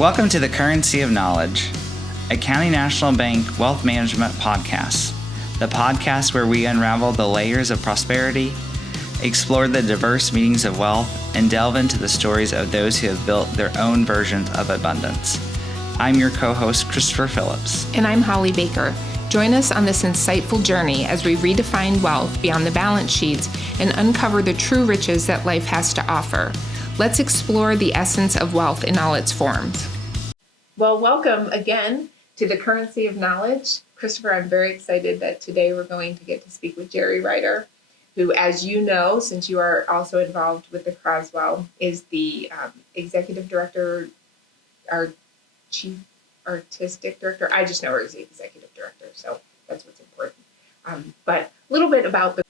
Welcome to the Currency of Knowledge, a County National Bank wealth management podcast, the podcast where we unravel the layers of prosperity, explore the diverse meanings of wealth, and delve into the stories of those who have built their own versions of abundance. I'm your co-host, Christopher Phillips. And I'm Holly Baker. Join us on this insightful journey as we redefine wealth beyond the balance sheets and uncover the true riches that life has to offer. Let's explore the essence of wealth in all its forms. Well, welcome again to the Currency of Knowledge. Christopher, I'm very excited that today we're going to get to speak with Jere Righter, who, as you know, since you are also involved with the Croswell, is the executive director, our chief artistic director. I just know her as the executive director, so that's what's important. But a little bit about the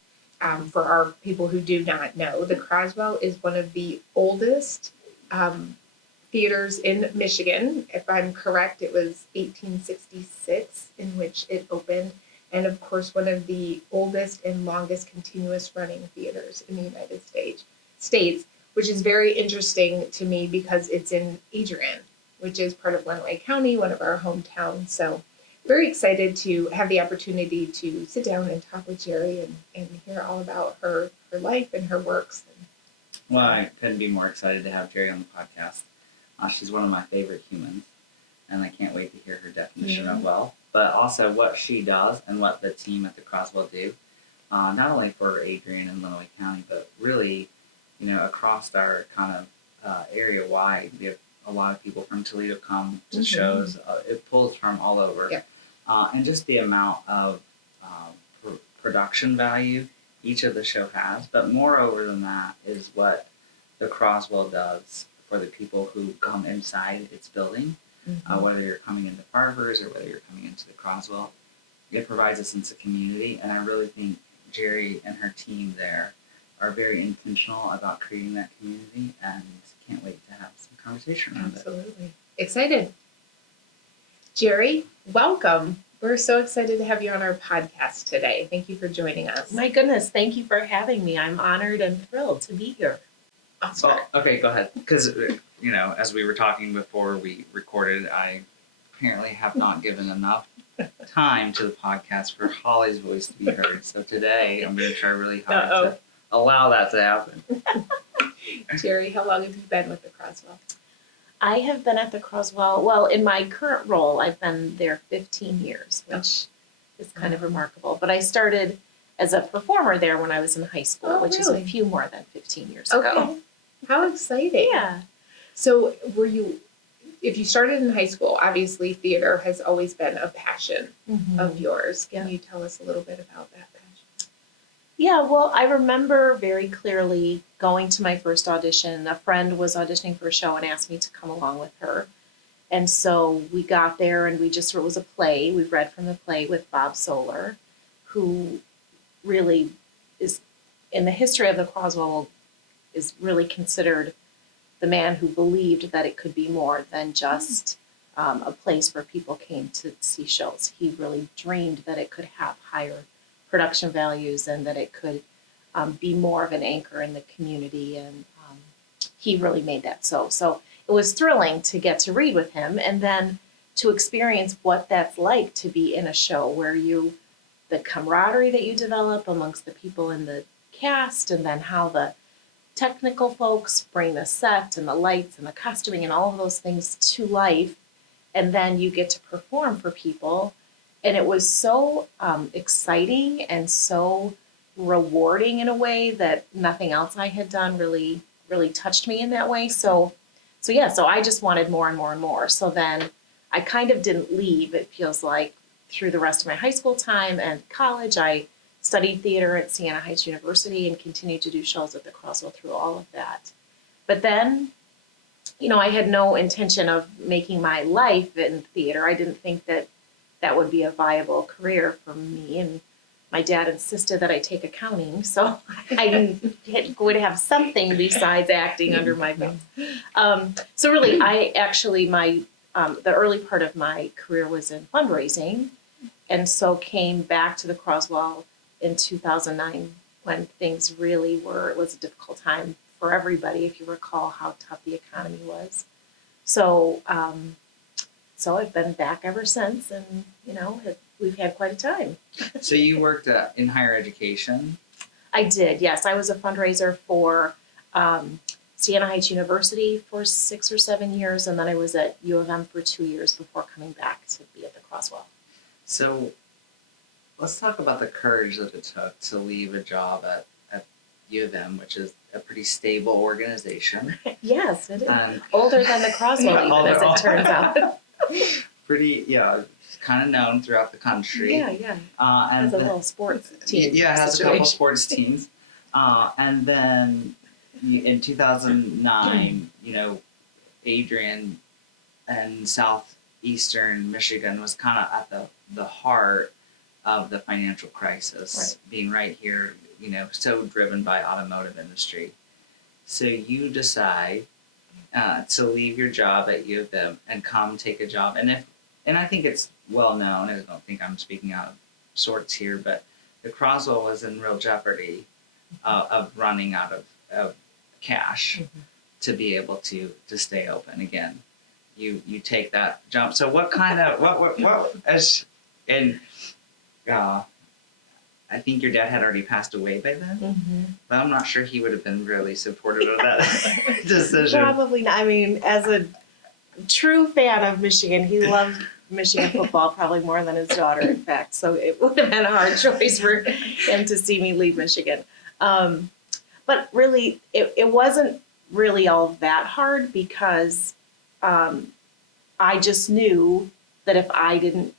for our people who do not know, the Croswell is one of the oldest theaters in Michigan. If I'm correct, it was 1866 in which it opened, and of course one of the oldest and longest continuous running theaters in the United States, which is very interesting to me because it's in Adrian, which is part of Lenawee County, one of our hometowns. So very excited to have the opportunity to sit down and talk with Jere and hear all about her life and her works. Well, I couldn't be more excited to have Jere on the podcast. She's one of my favorite humans, and I can't wait to hear her definition of wealth, but also what she does and what the team at the Croswell do, not only for Adrian and Lenawee County, but really, across our kind of area wide. We have a lot of people from Toledo come to shows. It pulls from all over. Yeah. And just the amount of production value each of the show has. But moreover than that is what the Croswell does for the people who come inside its building, whether you're coming into Farvers or whether you're coming into the Croswell. It provides a sense of community, and I really think Jere and her team there are very intentional about creating that community, and can't wait to have some conversation around it. Absolutely. Excited. Jere, welcome. We're so excited to have you on our podcast today. Thank you for joining us. My goodness, thank you for having me. I'm honored and thrilled to be here. Well, okay, go ahead. Because, as we were talking before we recorded, I apparently have not given enough time to the podcast for Holly's voice to be heard. So today I'm going to try really hard to allow that to happen. Jere, how long have you been with the Croswell? I have been at the Croswell, well, in my current role, I've been there 15 years, which is kind of remarkable. But I started as a performer there when I was in high school, which is a few more than 15 years ago. How exciting. Yeah. So if you started in high school, obviously theater has always been a passion of yours. Can you tell us a little bit about that passion? Yeah, well, I remember very clearly going to my first audition. A friend was auditioning for a show and asked me to come along with her. And so we got there and it was a play. We read from the play with Bob Soler, who really is, in the history of the Croswell, is really considered the man who believed that it could be more than just a place where people came to see shows. He really dreamed that it could have higher production values and that it could be more of an anchor in the community, and he really made that so. So it was thrilling to get to read with him and then to experience what that's like to be in a show where the camaraderie that you develop amongst the people in the cast, and then how the technical folks bring the set and the lights and the costuming and all of those things to life, and then you get to perform for people. And it was so exciting and so rewarding in a way that nothing else I had done really, really touched me in that way. So I just wanted more and more and more. So then I kind of didn't leave, it feels like, through the rest of my high school time and college. I studied theater at Siena Heights University and continued to do shows at the Croswell through all of that. But then, I had no intention of making my life in theater. I didn't think that would be a viable career for me. And my dad insisted that I take accounting, so I would have something besides acting under my belt. So really, the early part of my career was in fundraising, and so came back to the Croswell in 2009 when things really it was a difficult time for everybody, if you recall how tough the economy was. So, so I've been back ever since, and we've had quite a time. So you worked in higher education. I did, yes. I was a fundraiser for Siena Heights University for 6 or 7 years, and then I was at U of M for 2 years before coming back to be at the Croswell. So let's talk about the courage that it took to leave a job at U of M, which is a pretty stable organization. Yes, it is. Older than the Croswell, even, as it turns out. Pretty, kind of known throughout the country. Yeah. And Has a little sports team. Yeah, it has situation. a couple sports teams. And then in 2009, Adrian and southeastern Michigan was kind of at the heart of the financial crisis, being right here, so driven by automotive industry. So you decide to leave your job at U of M and come take a job. And I think it's well known, I don't think I'm speaking out of sorts here, but the Croswell was in real jeopardy of running out of cash to be able to stay open again. You take that jump. So what kind of I think your dad had already passed away by then, but I'm not sure he would have been really supportive of that decision. Probably not. I mean, as a true fan of Michigan, he loved Michigan football probably more than his daughter, in fact. So it would have been a hard choice for him to see me leave Michigan. But really, it wasn't really all that hard because I just knew that if I didn't,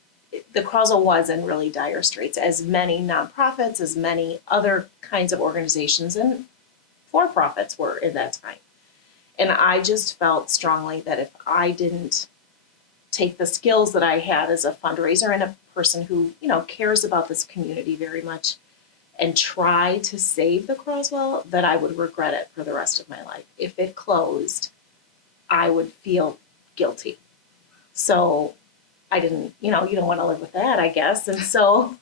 the Croswell was in really dire straits, as many nonprofits, as many other kinds of organizations and for-profits were in that time. And I just felt strongly that if I didn't take the skills that I had as a fundraiser and a person who, cares about this community very much and try to save the Croswell, that I would regret it for the rest of my life. If it closed, I would feel guilty. So I didn't, you don't want to live with that, I guess. And so,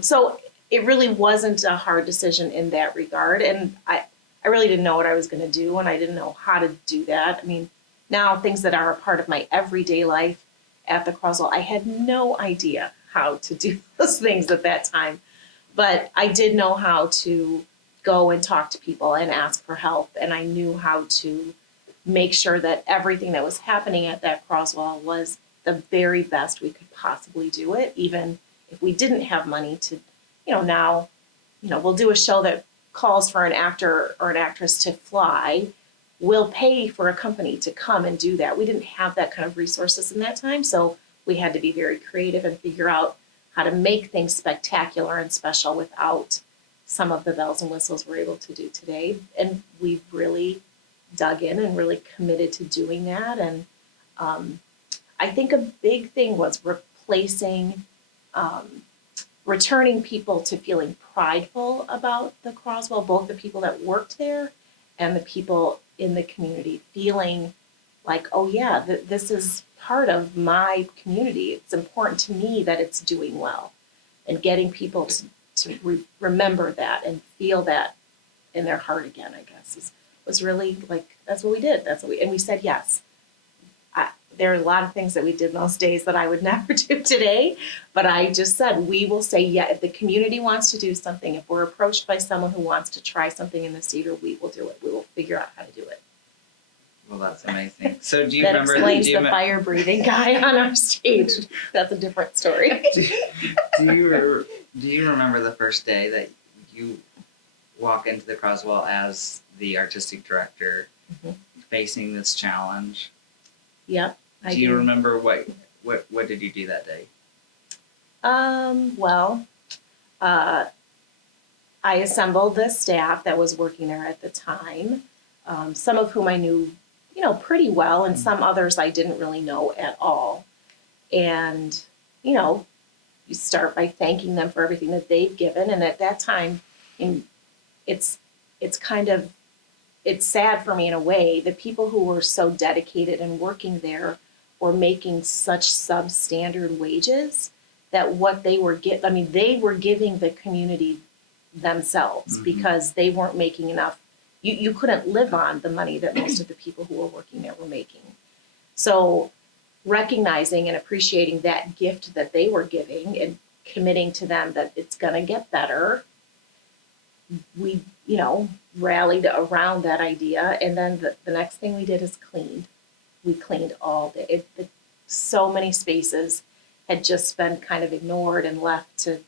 so it really wasn't a hard decision in that regard. And I really didn't know what I was going to do, and I didn't know how to do that. I mean, now things that are a part of my everyday life at the Croswell, I had no idea how to do those things at that time. But I did know how to go and talk to people and ask for help. And I knew how to make sure that everything that was happening at that Croswell was the very best we could possibly do it, even if we didn't have money to, now, we'll do a show that calls for an actor or an actress to fly. We'll pay for a company to come and do that. We didn't have that kind of resources in that time. So we had to be very creative and figure out how to make things spectacular and special without some of the bells and whistles we're able to do today. And we've really dug in and really committed to doing that. And I think a big thing was replacing, returning people to feeling prideful about the Croswell, both the people that worked there and the people in the community, feeling like, oh yeah, this is part of my community. It's important to me that it's doing well, and getting people to remember that and feel that in their heart again, I guess, was really like, that's what we did. And we said yes. There are a lot of things that we did those days that I would never do today, but I just said, we will say, yeah, if the community wants to do something, if we're approached by someone who wants to try something in the theater, we will do it. We will figure out how to do it. Well, that's amazing. So do you that remember? Explains the fire-breathing guy on our stage. That's a different story. Do you remember the first day that you walk into the Croswell as the artistic director, facing this challenge? Yep. Do you remember what did you do that day? Well, I assembled the staff that was working there at the time, some of whom I knew, pretty well, and some others I didn't really know at all. And, you start by thanking them for everything that they've given. And at that time, it's sad for me in a way. The people who were so dedicated and working there were making such substandard wages that what they were they were giving the community themselves because they weren't making enough. You couldn't live on the money that most of the people who were working there were making. So recognizing and appreciating that gift that they were giving and committing to them that it's going to get better, we, rallied around that idea. And then the next thing we did is cleaned. We cleaned all day. So many spaces had just been kind of ignored and left to,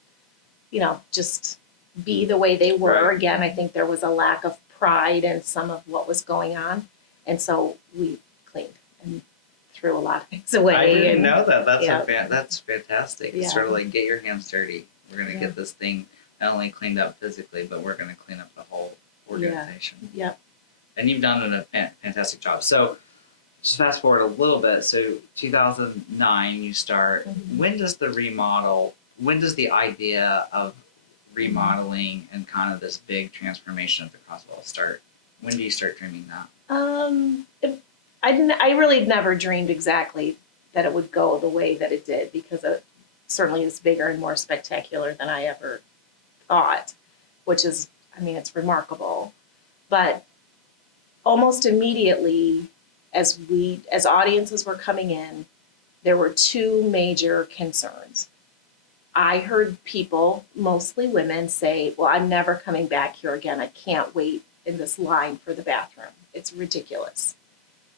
just be the way they were. Right. Again, I think there was a lack of pride in some of what was going on. And so we cleaned and threw a lot of things away. I didn't know that. That's yeah. that's fantastic. Yeah. It's sort of like, get your hands dirty. We're going to get this thing not only cleaned up physically, but we're going to clean up the whole organization. Yep. And you've done a fantastic job. So just fast forward a little bit. So 2009, you start. Mm-hmm. When does the idea of remodeling and kind of this big transformation of the Croswell start? When do you start dreaming that? I really never dreamed exactly that it would go the way that it did, because it certainly is bigger and more spectacular than I ever thought, which is, it's remarkable. But almost immediately, as audiences were coming in, there were two major concerns. I heard people, mostly women, say, well, I'm never coming back here again. I can't wait in this line for the bathroom. It's ridiculous.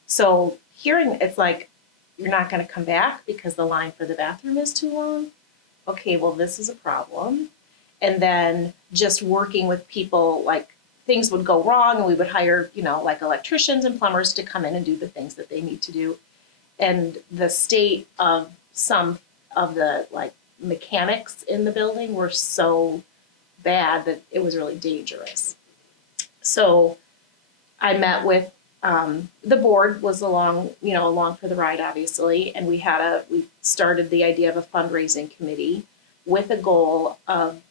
So hearing it's like, you're not going to come back because the line for the bathroom is too long. Okay, well, this is a problem. And then just working with people, like things would go wrong and we would hire, like electricians and plumbers to come in and do the things that they need to do. And the state of some of the mechanics in the building were so bad that it was really dangerous. So I met with the board was along for the ride, obviously, and we started the idea of a fundraising committee with a goal of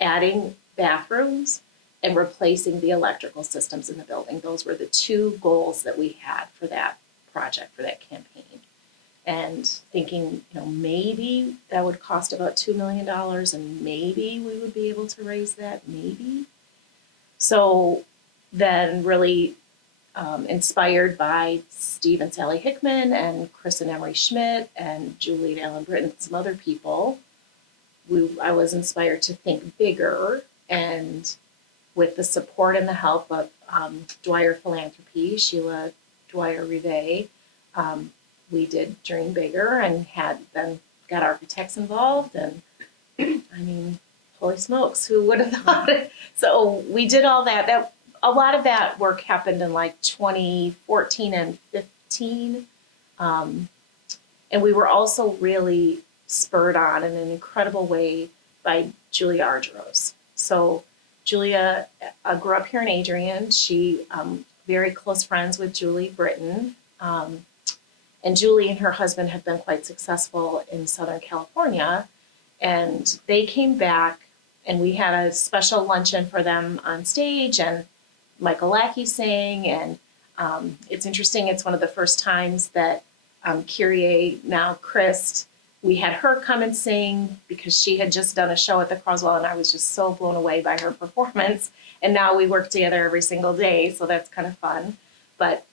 adding bathrooms and replacing the electrical systems in the building. Those were the two goals that we had for that project, for that campaign. And thinking, maybe that would cost about $2 million and maybe we would be able to raise that, maybe. So then really inspired by Steve and Sally Hickman and Chris and Emery Schmidt and Julie and Alan Britton and some other people, I was inspired to think bigger, and with the support and the help of Dwyer Philanthropy, Sheila Dwyer-Rivet, we did dream bigger and got architects involved, and holy smokes, who would have thought it? So we did all that. A lot of that work happened in 2014 and 15. And we were also really spurred on in an incredible way by Julia Argyros. So Julia grew up here in Adrian. She very close friends with Julie Britton. And Julie and her husband have been quite successful in Southern California. And they came back, and we had a special luncheon for them on stage, and Michael Lackey sang. And it's interesting, it's one of the first times that Kyrie, now Chris, we had her come and sing because she had just done a show at the Croswell, and I was just so blown away by her performance. And now we work together every single day, so that's kind of fun. But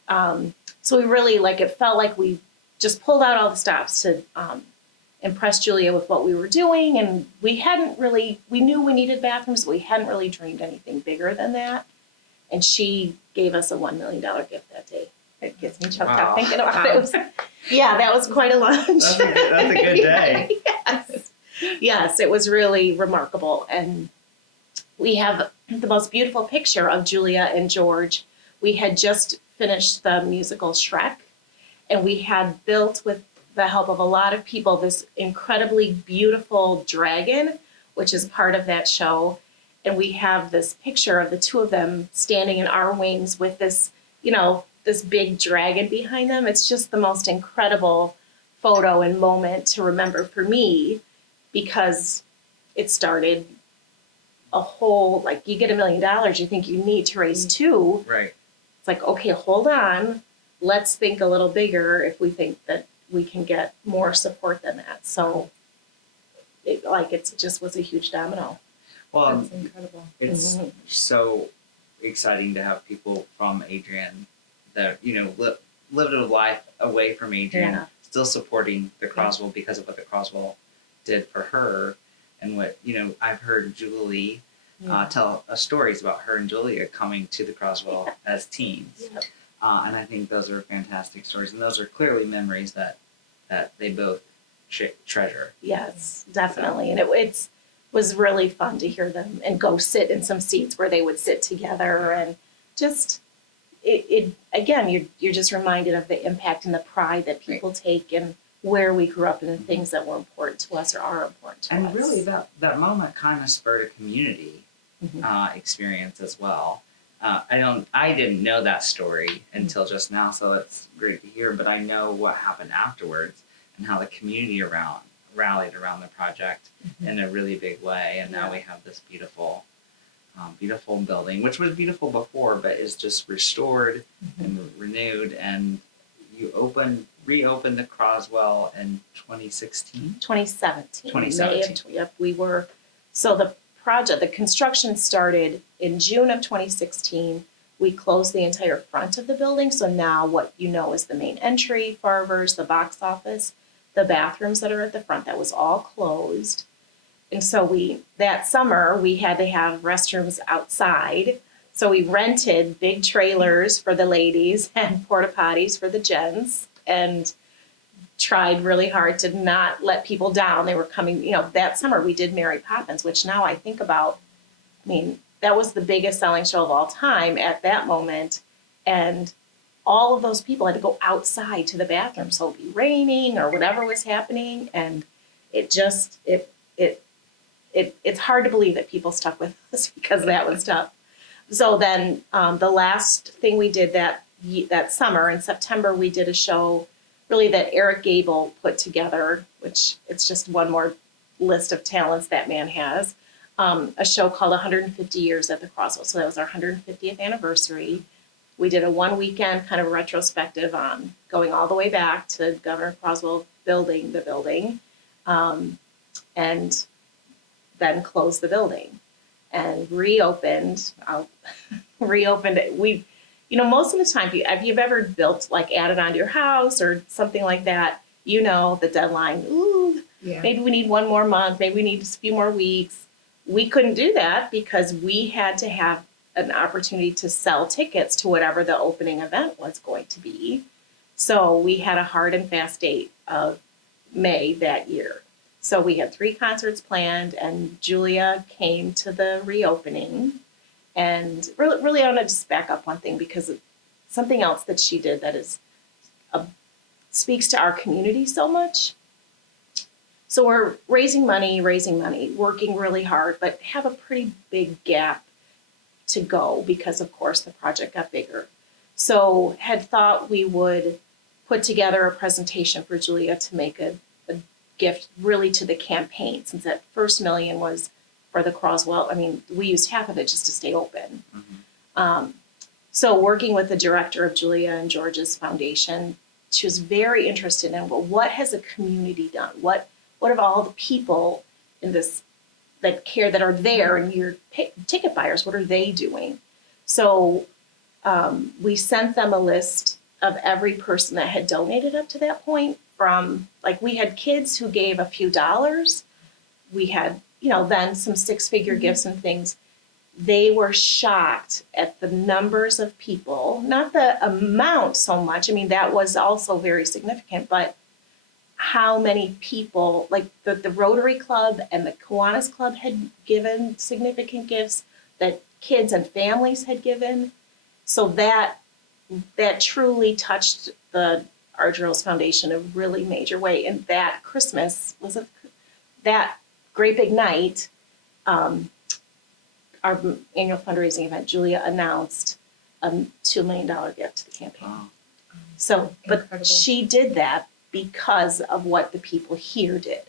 so we really, it felt like we just pulled out all the stops to impress Julia with what we were doing. And we knew we needed bathrooms, but we hadn't really dreamed anything bigger than that. And she gave us a $1 million gift that day. It gets me choked up thinking about it. That was quite a lunch. That's a good day. Yes, it was really remarkable. And we have the most beautiful picture of Julia and George. We had just finished the musical Shrek, and we had built, with the help of a lot of people, this incredibly beautiful dragon, which is part of that show. And we have this picture of the two of them standing in our wings with this, this big dragon behind them. It's just the most incredible photo and moment to remember for me, because it started a whole, you get $1 million, you think you need to raise two. Right. It's like, okay, hold on. Let's think a little bigger if we think that we can get more support than that. So it just was a huge domino. Well, That's incredible. It's so exciting to have people from Adrian that, lived a life away from Adrian, Yeah. still supporting the Croswell because of what the Croswell did for her, and what I've heard Julie tell stories about her and Julia coming to the Croswell as teens, Yep. And I think those are fantastic stories, and those are clearly memories that they both treasure. Yes, definitely. And it was really fun to hear them and go sit in some seats where they would sit together, and just it again, you're just reminded of the impact and the pride that people take and where we grew up and the things that were important to us or are important to us. And really, that moment kind of spurred a community experience as well. I didn't know that story until just now, so it's great to hear. But I know what happened afterwards and how the community rallied around the project in a really big way. And now we have this beautiful building, which was beautiful before, but is just restored and renewed. And you reopened the Croswell in 2016? 2017. 2017. So the construction started in June of 2016. We closed the entire front of the building. So now what is the main entry, Farvers, the box office, the bathrooms that are at the front, that was all closed. And so that summer, we had to have restrooms outside. So we rented big trailers for the ladies and porta potties for the gents, and tried really hard to not let people down. They were coming, that summer we did Mary Poppins, which now I think about, that was the biggest selling show of all time at that moment. And all of those people had to go outside to the bathroom. So it'd be raining or whatever was happening. And it's hard to believe that people stuck with us because that was tough. So then the last thing we did that summer in September, we did a show really that Eric Gable put together, which it's just one more list of talents that man has, a show called 150 Years at the Croswell. So that was our 150th anniversary. We did a one weekend kind of retrospective on going all the way back to Governor Croswell building the building, and then closed the building and reopened it. Most of the time, if you've ever built, added onto your house or something like that, the deadline, maybe we need one more month, maybe we need a few more weeks. We couldn't do that because we had to have an opportunity to sell tickets to whatever the opening event was going to be. So we had a hard and fast date of May that year. So we had 3 concerts planned, and Julia came to the reopening. And really, I want to just back up one thing, because something else that she did that speaks to our community so much. So we're raising money, working really hard, but have a pretty big gap to go because, of course, the project got bigger. So had thought we would put together a presentation for Julia to make a gift really to the campaign, since that first $1 million was for the Croswell. We used half of it just to stay open. So working with the director of Julia and George's foundation, she was very interested in, what has the community done? What have all the people in this that care, that are there, and your ticket buyers, what are they doing? So we sent them a list of every person that had donated up to that point. From we had kids who gave a few dollars. We had then some 6-figure gifts and things. They were shocked at the numbers of people, not the amount so much. That was also very significant, but how many people, the Rotary Club and the Kiwanis Club had given significant gifts, that kids and families had given. So that truly touched the Our Girls Foundation in a really major way. And that Christmas was that great big night, our annual fundraising event, Julia announced a $2 million gift to the campaign. Wow. So, but Incredible. she did that because of what the people here did.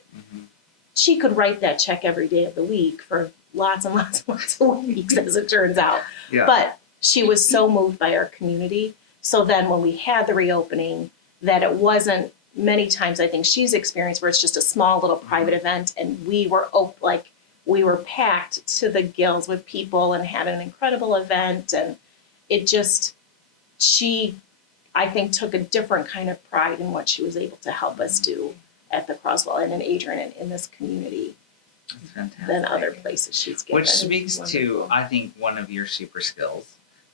She could write that check every day of the week for lots and lots and lots of weeks, as it turns out. Yeah. But she was so moved by our community. So then when we had the reopening, that it wasn't many times, I think she's experienced, where it's just a small little private event, and we were packed to the gills with people and had an incredible event. And it just, she I think, took a different kind of pride in what she was able to help us do at the Croswell and in Adrian and in this community That's fantastic. than other places she's given. Which speaks to, I think, one of your super skills,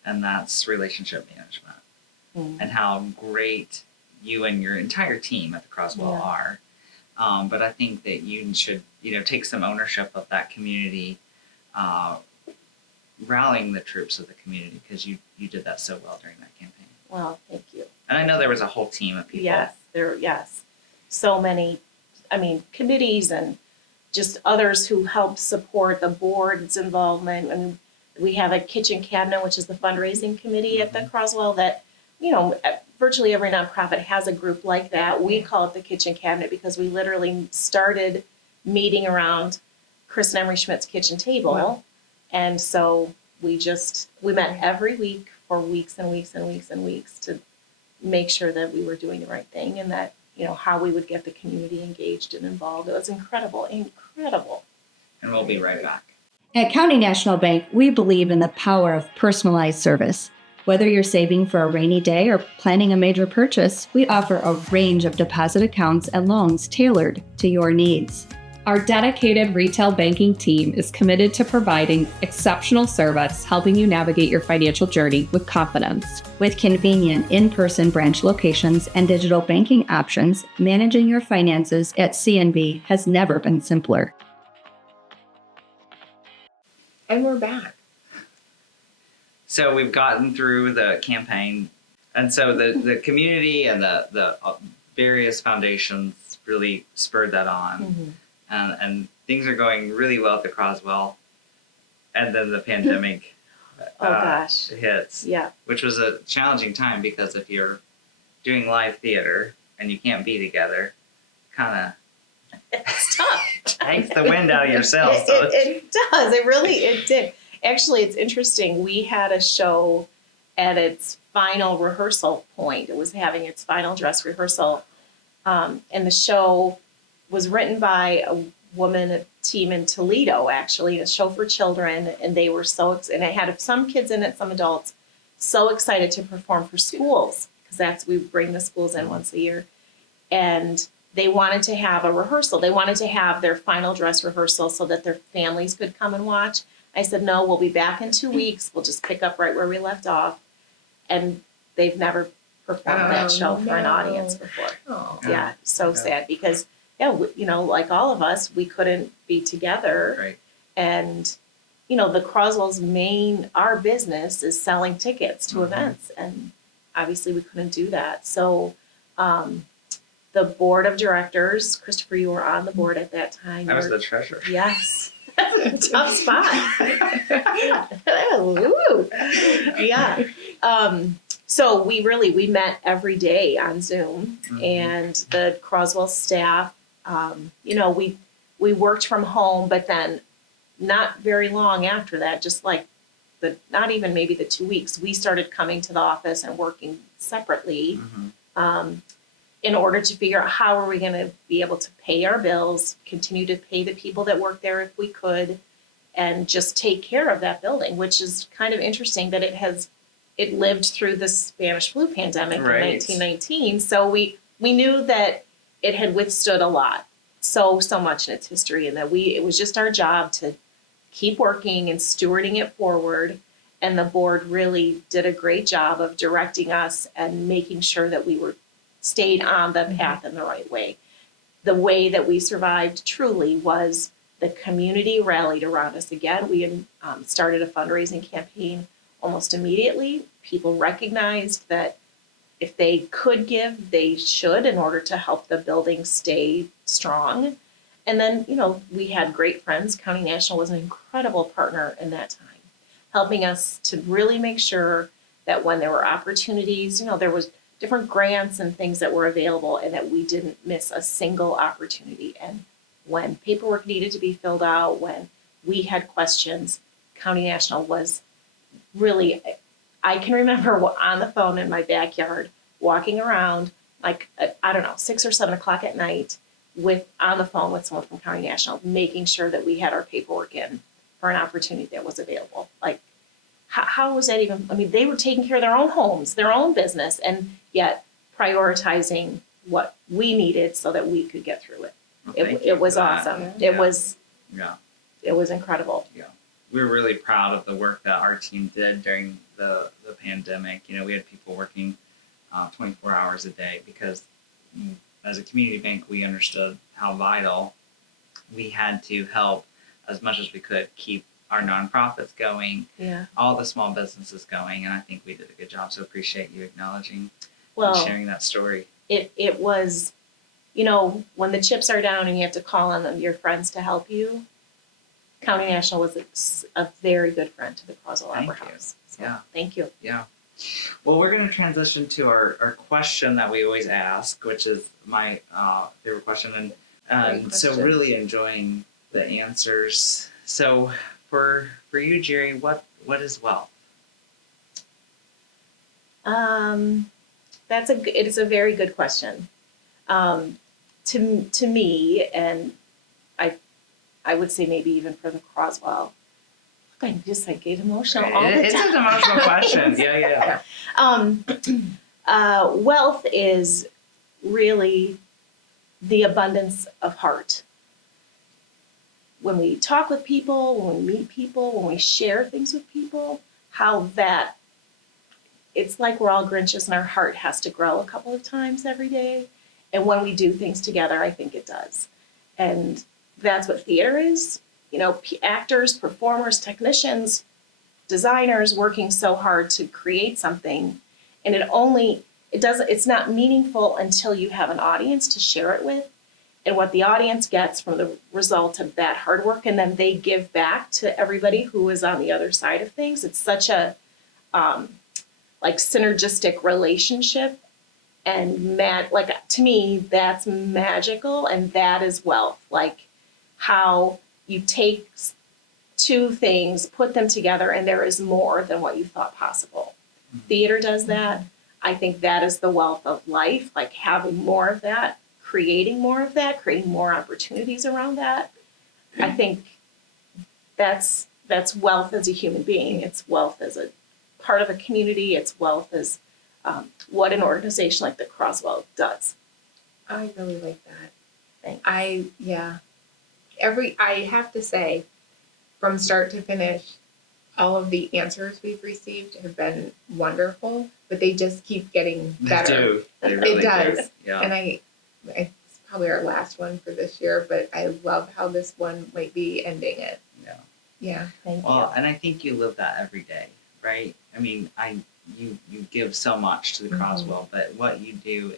and that's relationship management, and how great you and your entire team at the Croswell are. But I think that you should, take some ownership of that community, rallying the troops of the community, because you did that so well during that campaign. Well, thank you. And I know there was a whole team of people. Yes. So many, committees and just others who help support the board's involvement. And we have a kitchen cabinet, which is the fundraising committee at the Croswell that, virtually every nonprofit has a group like that. We call it the kitchen cabinet because we literally started meeting around Chris and Emery Schmidt's kitchen table. Wow. And so we met every week for weeks and weeks and weeks and weeks to make sure that we were doing the right thing and that, how we would get the community engaged and involved. It was incredible. And we'll be right back. At County National Bank, we believe in the power of personalized service. Whether you're saving for a rainy day or planning a major purchase, we offer a range of deposit accounts and loans tailored to your needs. Our dedicated retail banking team is committed to providing exceptional service, helping you navigate your financial journey with confidence. With convenient in-person branch locations and digital banking options, managing your finances at CNB has never been simpler. And we're back. So we've gotten through the campaign, and so the community and the various foundations really spurred that on. And things are going really well at the Croswell, and then the pandemic hits, which was a challenging time because if you're doing live theater and you can't be together, it's tough. Takes the wind out of your sails. It does. It did. Actually, it's interesting. We had a show at its final rehearsal point. It was having its final dress rehearsal, and the show was written by a team in Toledo, actually, a show for children, and they were and it had some kids in it, some adults, so excited to perform for schools, because we bring the schools in once a year, and they wanted to have a rehearsal. They wanted to have their final dress rehearsal so that their families could come and watch. I said, no, we'll be back in 2 weeks. We'll just pick up right where we left off, and they've never performed that show for an audience before. Yeah, so sad because like all of us, we couldn't be together. Right. And, the Croswell's our business is selling tickets to events. And obviously we couldn't do that. So the board of directors, Christopher, you were on the board at that time. I was the treasurer. Yes. Tough spot. Ooh. Yeah. So we met every day on Zoom, and the Croswell staff, we worked from home, but then not very long after that, just like not even maybe the 2 weeks, we started coming to the office and working separately in order to figure out how are we going to be able to pay our bills, continue to pay the people that work there if we could, and just take care of that building, which is kind of interesting that it lived through the Spanish flu pandemic in 1919. So we knew that it had withstood a lot, so much in its history, and that it was just our job to keep working and stewarding it forward. And the board really did a great job of directing us and making sure that we stayed on the path in the right way. The way that we survived truly was the community rallied around us again. We started a fundraising campaign almost immediately. People recognized that if they could give, they should, in order to help the building stay strong. And then, we had great friends. County National was an incredible partner in that time, helping us to really make sure that when there were opportunities, there was different grants and things that were available, and that we didn't miss a single opportunity. And when paperwork needed to be filled out, when we had questions, County National was really, I can remember on the phone in my backyard, walking around 6 or 7 o'clock at night on the phone with someone from County National, making sure that we had our paperwork in for an opportunity that was available. how was that even? I mean, they were taking care of their own homes, their own business, and yet prioritizing what we needed so that we could get through it. Well, thank you It was for that. awesome. Yeah. It was incredible. Yeah. We're really proud of the work that our team did during the pandemic. You know, we had people working 24 hours a day because as a community bank, we understood how vital we had to help as much as we could keep our nonprofits going, Yeah. all the small businesses going, and I think we did a good job. So appreciate you acknowledging Well, and sharing that story. it was, you know, when the chips are down and you have to call on your friends to help you, County National was a very good friend to the Croswell Opera Thank you. House. So, Yeah. thank you. Yeah. Well, we're going to transition to our question that we always ask, which is my favorite question. And Great so question. really enjoying the answers. So for you, Jere, what is wealth? It is a very good question. To me, and I would say maybe even for the Croswell. I get emotional all the time. It's an emotional question. Yeah. Wealth is really the abundance of heart. When we talk with people, when we meet people, when we share things with people, it's like we're all Grinches and our heart has to grow a couple of times every day. And when we do things together, I think it does. And that's what theater is. You know, actors, performers, technicians, designers working so hard to create something. And it's not meaningful until you have an audience to share it with. And what the audience gets from the result of that hard work, and then they give back to everybody who is on the other side of things. It's such a synergistic relationship, and to me, that's magical, and that is wealth. Like how you take two things, put them together, and there is more than what you thought possible. Mm-hmm. Theater does that. I think that is the wealth of life, like having more of that, creating more of that, creating more opportunities around that. I think that's wealth as a human being. It's wealth as a part of a community. It's wealth as what an organization like the Croswell does. I really like that. Thanks. I have to say, from start to finish, all of the answers we've received have been wonderful, but they just keep getting better. They do. They really It does. do. Yeah. And it's probably our last one for this year, but I love how this one might be ending it. Yeah. Yeah. Thank Well, you. and I think you live that every day, right? I mean, you give so much to the Croswell, but what you do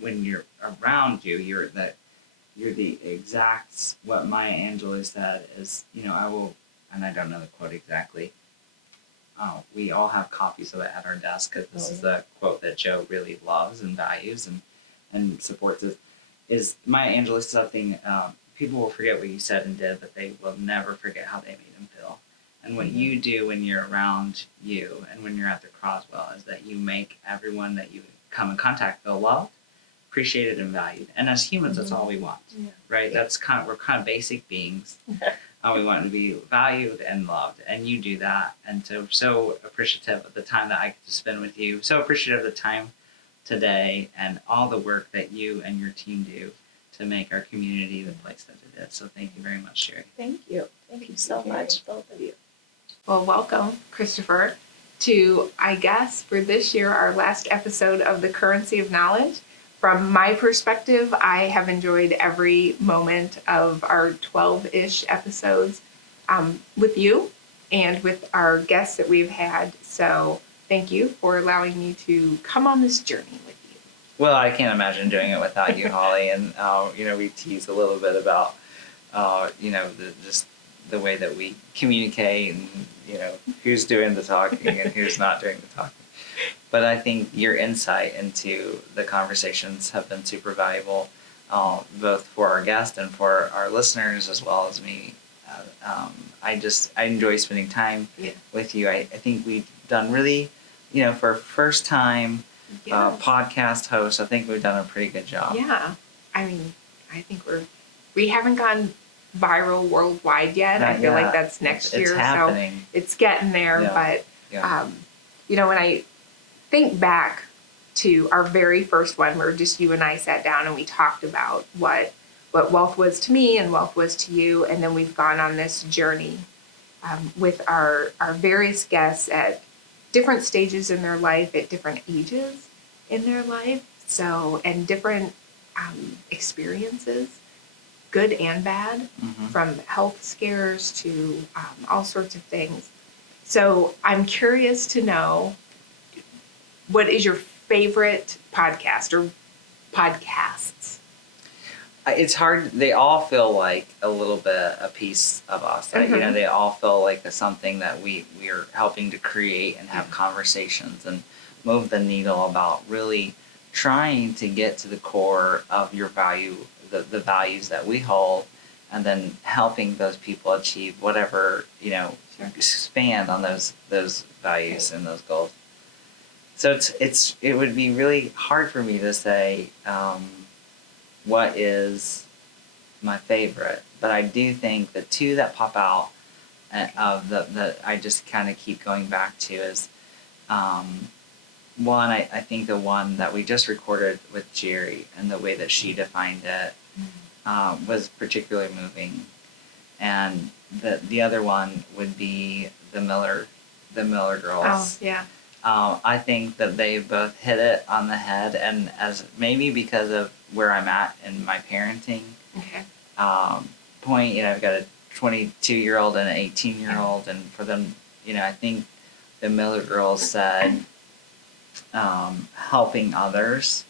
when you're around you, you're the exact what Maya Angelou said is, you know, I will, and I don't know the quote exactly. We all have copies of it at our desk because this is the quote that Joe really loves and values and supports. Is Maya Angelou something? People will forget what you said and did, but they will never forget how they made them feel. And what you do when you're around you and when you're at the Croswell is that you make everyone that you come in contact feel loved, appreciated, and valued. And as humans, that's all we want, right? That's we're kind of basic beings. We want to be valued and loved, and you do that. And so appreciative of the time that I get to spend with you. So appreciative of the time today and all the work that you and your team do to make our community the place that it is. So thank you very much, Jere. Thank you. Thank you so much, both of you. Well, welcome, Christopher, to, I guess, for this year, our last episode of The Currency of Knowledge. From my perspective, I have enjoyed every moment of our 12-ish episodes with you and with our guests that we've had. So thank you for allowing me to come on this journey with you. Well, I can't imagine doing it without you, Holly. And, we tease a little bit about, just the way that we communicate and, who's doing the talking and who's not doing the talking. But I think your insight into the conversations have been super valuable, both for our guests and for our listeners, as well as me. I enjoy spending time with you. I think we've done really, for a first time podcast host, I think we've done a pretty good job. Yeah. I mean, I think we haven't gone viral worldwide yet. I feel like that's next year. It's happening. So it's getting there. Yeah. But, when I think back to our very first one where just you and I sat down and we talked about what wealth was to me and wealth was to you. And then we've gone on this journey with our various guests at different stages in their life, at different ages in their life. So, and different experiences, good and bad, from health scares to all sorts of things. So I'm curious to know, what is your favorite podcast or podcasts? It's hard. They all feel like a little bit a piece of us. Like, they all feel like something that we are helping to create and have conversations and move the needle about really trying to get to the core of your value, the values that we hold, and then helping those people achieve whatever, expand on those values and those goals. So it would be really hard for me to say what is my favorite, but I do think the two that pop out of the I just kind of keep going back to is one, I think the one that we just recorded with Jere and the way that she defined it was particularly moving, and the other one would be the Miller girls. Oh, yeah. I think that they both hit it on the head, and as maybe because of where I'm at in my parenting point, I've got a 22-year-old and an 18-year-old, and for them, I think the Miller girls said helping others,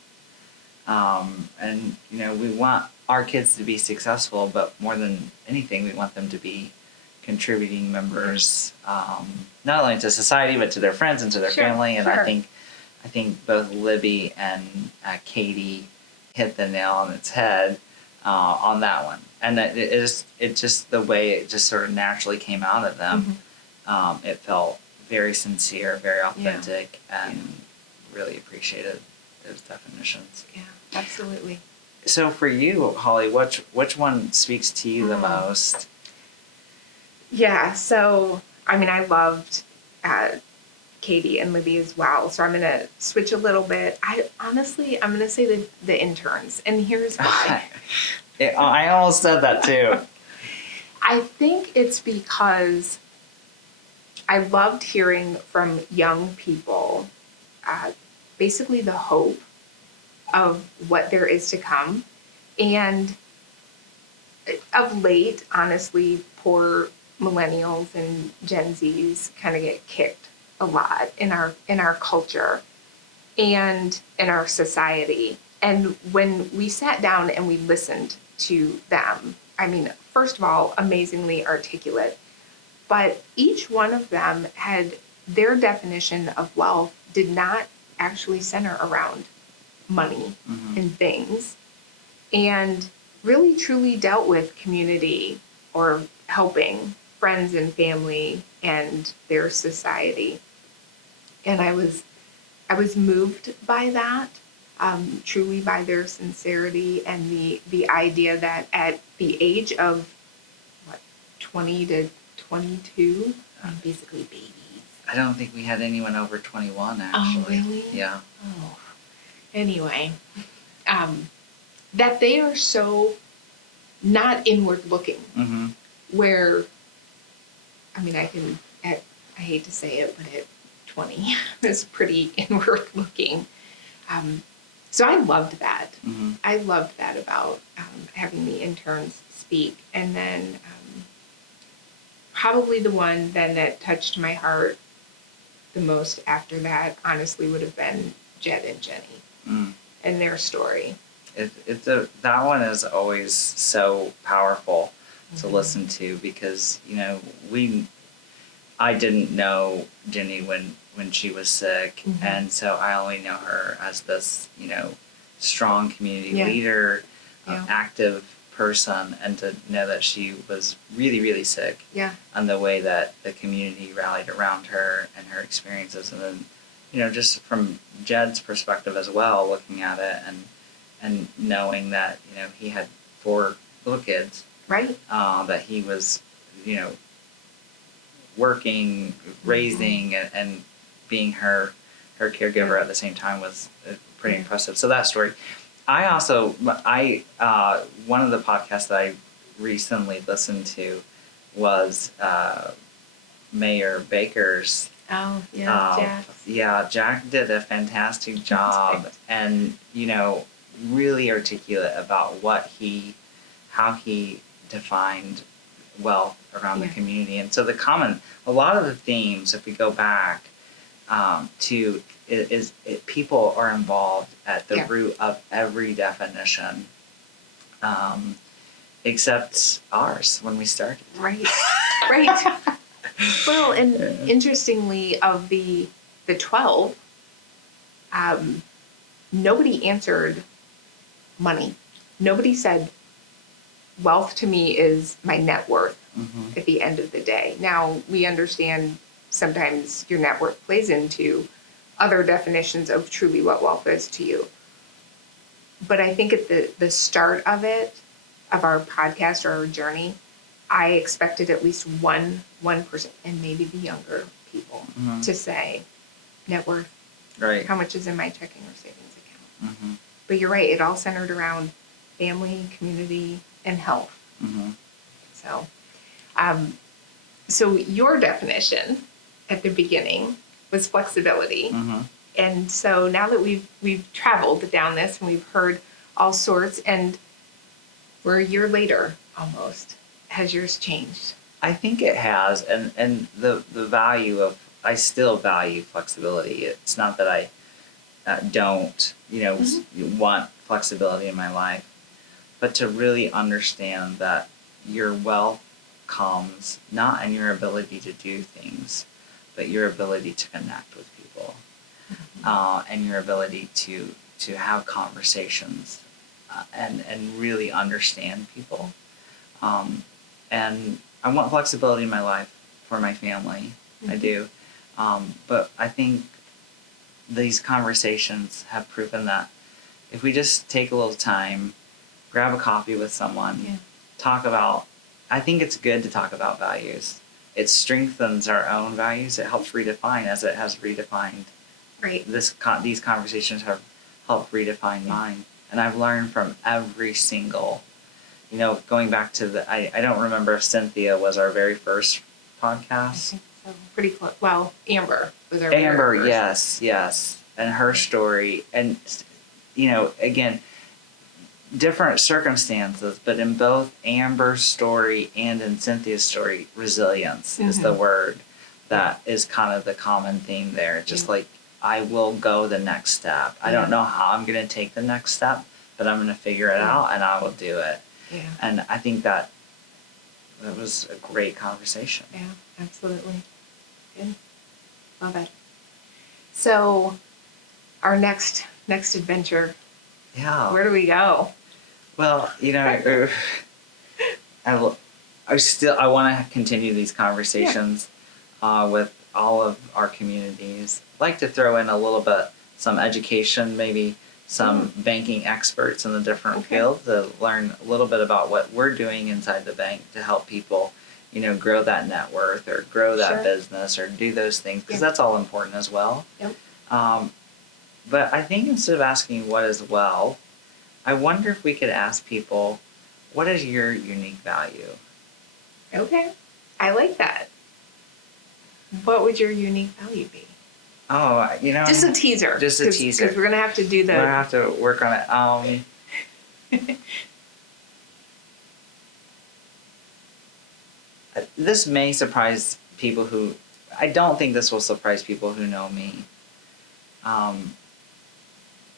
and we want our kids to be successful, but more than anything, we want them to be contributing members, not only to society but to their friends and to their family. And I think both Libby and Katie hit the nail on its head on that one. And it just the way it just sort of naturally came out of them. It felt very sincere, very authentic, and really appreciated those definitions. Yeah, absolutely. So for you, Holly, which one speaks to you the most? Yeah, so, I loved Katie and Libby as well, so I'm going to switch a little bit. I'm going to say the interns, and here's why. I almost said that too. I think it's because I loved hearing from young people basically the hope of what there is to come. And of late, honestly, poor millennials and Gen Zs kind of get kicked a lot in our culture and in our society. And when we sat down and we listened to them, first of all, amazingly articulate, but each one of them had their definition of wealth did not actually center around money and things, and really truly dealt with community or helping friends and family and their society. And I was moved by that, truly by their sincerity and the idea that at the age of 20 to 22, basically babies. I don't think we had anyone over 21 actually. Oh, really? Yeah. Oh. Anyway, that they are so not inward looking, where, I hate to say it, but at 20, it's pretty inward looking. So I loved that. I loved that about having the interns speak. And then probably the one then that touched my heart the most after that, honestly, would have been Jed and Jenny and their story. That one is always so powerful to listen to, because I didn't know Jenny when she was sick, and so I only know her as this strong community leader, active person, and to know that she was really, really sick, and the way that the community rallied around her and her experiences, and then just from Jed's perspective as well, looking at it and knowing that he had 4 little kids, Right. that he was, working, raising, and being her caregiver at the same time was pretty impressive. So that story. I also, one of the podcasts that I recently listened to was Mayor Baker's. Oh, yeah, Jack. Yeah, Jack did a fantastic job, and really articulate about how he defined wealth around the community. And so a lot of the themes, if we go back to people are involved at the root of every definition, except ours when we started. Right. Right. Well, and interestingly, of the 12, nobody answered money. Nobody said, wealth to me is my net worth at the end of the day. Now, we understand sometimes your net worth plays into other definitions of truly what wealth is to you. But I think at the start of our podcast or our journey, I expected at least one person, and maybe the younger people, to say net worth. Right. How much is in my checking or savings account? But you're right. It all centered around family, community, and health. So your definition at the beginning was flexibility. And so now that we've traveled down this and we've heard all sorts, and we're a year later almost, has yours changed? I think it has, and the value of, I still value flexibility. It's not that I don't want flexibility in my life, but to really understand that your wealth comes not in your ability to do things, but your ability to connect with people, and your ability to have conversations, and really understand people. And I want flexibility in my life for my family. I do. But I think these conversations have proven that if we just take a little time, grab a coffee with someone, I think it's good to talk about values. It strengthens our own values. It helps redefine, as it has redefined. Right. These conversations have helped redefine mine. And I've learned from every single, going back to I don't remember if Cynthia was our very first podcast. I think so. Pretty close. Well, Amber was our very first. yes. And her story. And, again, different circumstances, but in both Amber's story and in Cynthia's story, resilience is the word that is kind of the common theme there. Just like, I will go the next step. I don't know how I'm going to take the next step, but I'm going to figure it out and I will do it. Yeah. And I think that was a great conversation. Yeah, absolutely. Good. Love it. So, our next adventure. Yeah. Where do we go? Well, I want to continue these conversations with all of our communities. I'd like to throw in a little bit, some education, maybe some banking experts in the different fields to learn a little bit about what we're doing inside the bank to help people, grow that net worth or grow that business or do those things, because that's all important as well. Yep. But I think instead of asking what is wealth, I wonder if we could ask people, what is your unique value? Okay. I like that. What would your unique value be? Oh, Just a teaser. Just a teaser. Because we're going to have to do the... We're going to have to work on it. This may surprise people who... I don't think this will surprise people who know me.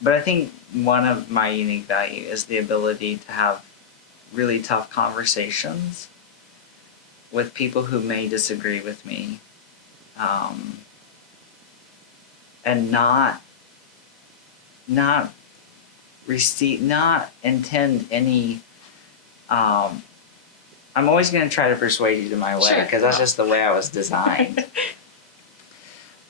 But I think one of my unique value is the ability to have really tough conversations with people who may disagree with me, and not intend any. I'm always going to try to persuade you to my way, because that's just the way I was designed.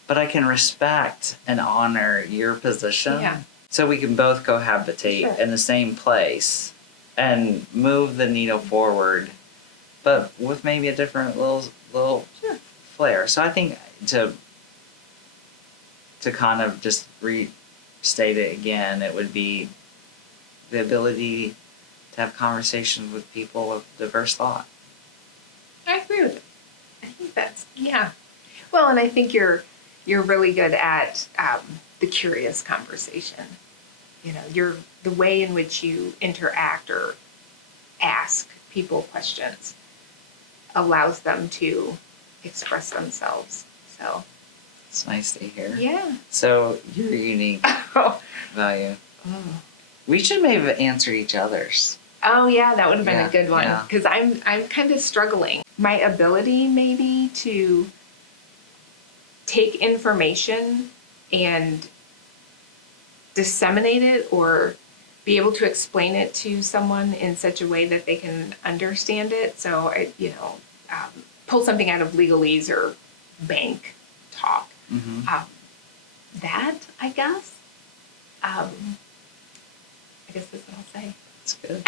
But I can respect and honor your position, so we can both cohabitate in the same place, and move the needle forward, but with maybe a different little Sure. flair. So I think to kind of just restate it again, it would be the ability to have conversations with people of diverse thought. I agree with it. I think that's, yeah. Well, and I think you're really good at the curious conversation. You know, the way in which you interact or ask people questions allows them to express themselves. So, It's nice to hear. yeah. So your unique Oh, value. We should maybe answer each other's. yeah, that would have been Yeah, a good one yeah. because I'm kind of struggling. My ability maybe to take information and disseminate it or be able to explain it to someone in such a way that they can understand it. So I, pull something out of legalese or bank talk. Mm-hmm. That I guess. I guess that's what I'll say. That's good.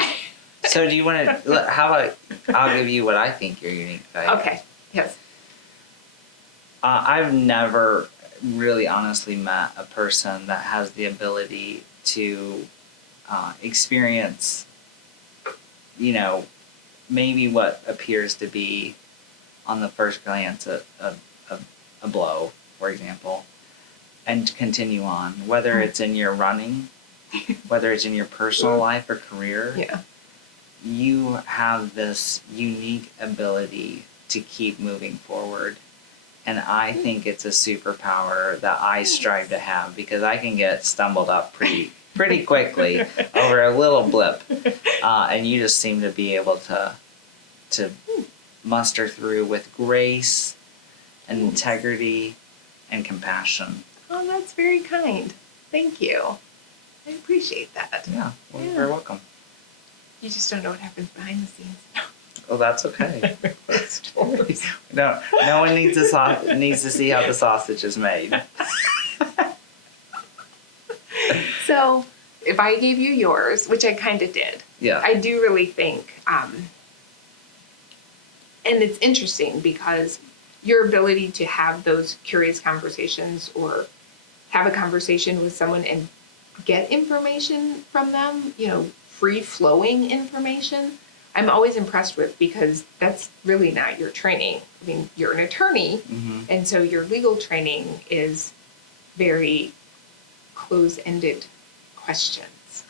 So do you want to? How about I'll give you what I think your unique value. Okay. Yes. I've never really honestly met a person that has the ability to experience, maybe what appears to be on the first glance a blow, for example, and continue on, whether it's in your running, whether it's in your personal life or career. Yeah. You have this unique ability to keep moving forward. And I think it's a superpower that I strive to have because I can get stumbled up pretty quickly over a little blip. And you just seem to be able to muster through with grace and integrity and compassion. Oh, that's very kind. Thank you. I appreciate that. Yeah, well, Yeah. you're very welcome. You just don't know what happens behind the scenes. Well, that's okay. No one needs to see how the sausage is made. So, if I gave you yours, which I kind of did, Yeah. I do really think, and it's interesting because your ability to have those curious conversations or have a conversation with someone and get information from them, free-flowing information, I'm always impressed with because that's really not your training. I mean, you're an attorney, Mm-hmm. and so your legal training is very close-ended questions.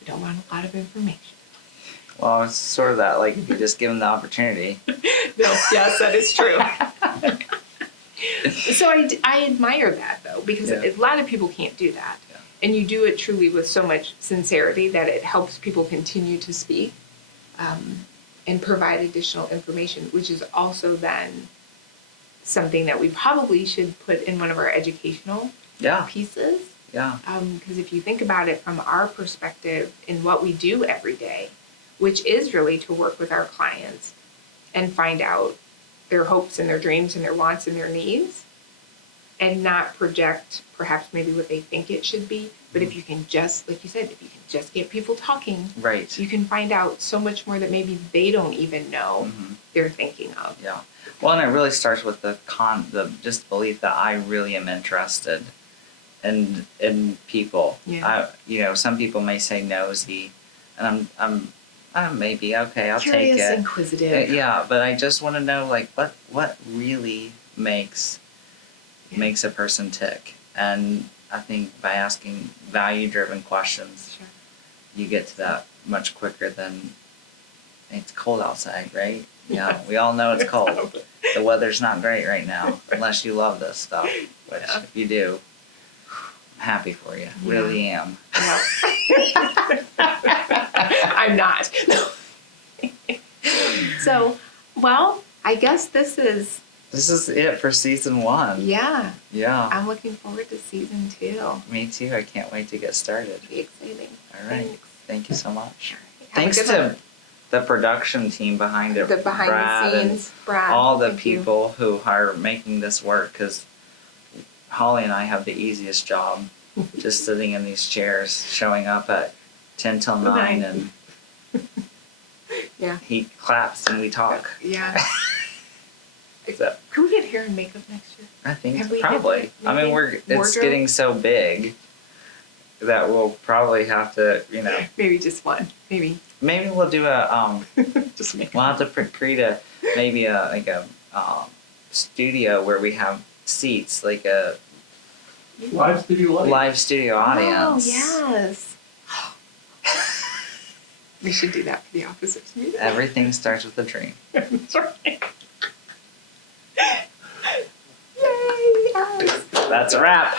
You don't want a lot of information. Well, it's sort of that, like, if you just give them the opportunity. No, yes, that is true. So I admire that, though, because Yeah. a lot of people can't do that. Yeah. And you do it truly with so much sincerity that it helps people continue to speak and provide additional information, which is also then something that we probably should put in one of our educational Yeah, pieces. yeah. Because if you think about it from our perspective in what we do every day, which is really to work with our clients and find out their hopes and their dreams and their wants and their needs, and not project perhaps maybe what they think it should be. But if you can just, like you said, if you can just get people talking, Right. you can find out so much more that maybe they don't even know Mm-hmm. they're thinking of. Yeah. Well, and it really starts with the just belief that I really am interested in people. Yeah. Some people may say nosy, and I'm maybe okay. I'll Curious, take it. inquisitive. Yeah, but I just want to know like what really makes a person tick, and I think by asking value-driven questions, Sure. you get to that much quicker than it's cold outside, right? Yeah, we all know it's cold. The weather's not great right now, unless you love this stuff, which Yeah. if you do, I'm happy for you. Yeah. Really am. No. I'm not. So, well, I guess this is, This is it for season 1. yeah, Yeah, I'm looking forward to season 2. me too. I can't wait to get started. It'll be exciting. All right. Thanks. Thank you so much. All right. Have a Thanks good to one. the production team behind it, The behind Brad, the and scenes, Brad. all the thank you. people who are making this work, because Holly and I have the easiest job, just sitting in these chairs, showing up at 10 till 9 and Yeah. he claps and we talk. Yeah. So, Can we get hair and makeup next year? I think Have so, we hit probably. that? I mean, Maybe it's wardrobe? getting so big that we'll probably have to, Maybe just one. Maybe. maybe we'll do a Just make we'll have to create a studio where we have seats, like a Live studio audience. live studio audience. Oh, yes. We should do that for the officers meeting. Everything starts with a dream. That's right. Yay! Us. That's a wrap.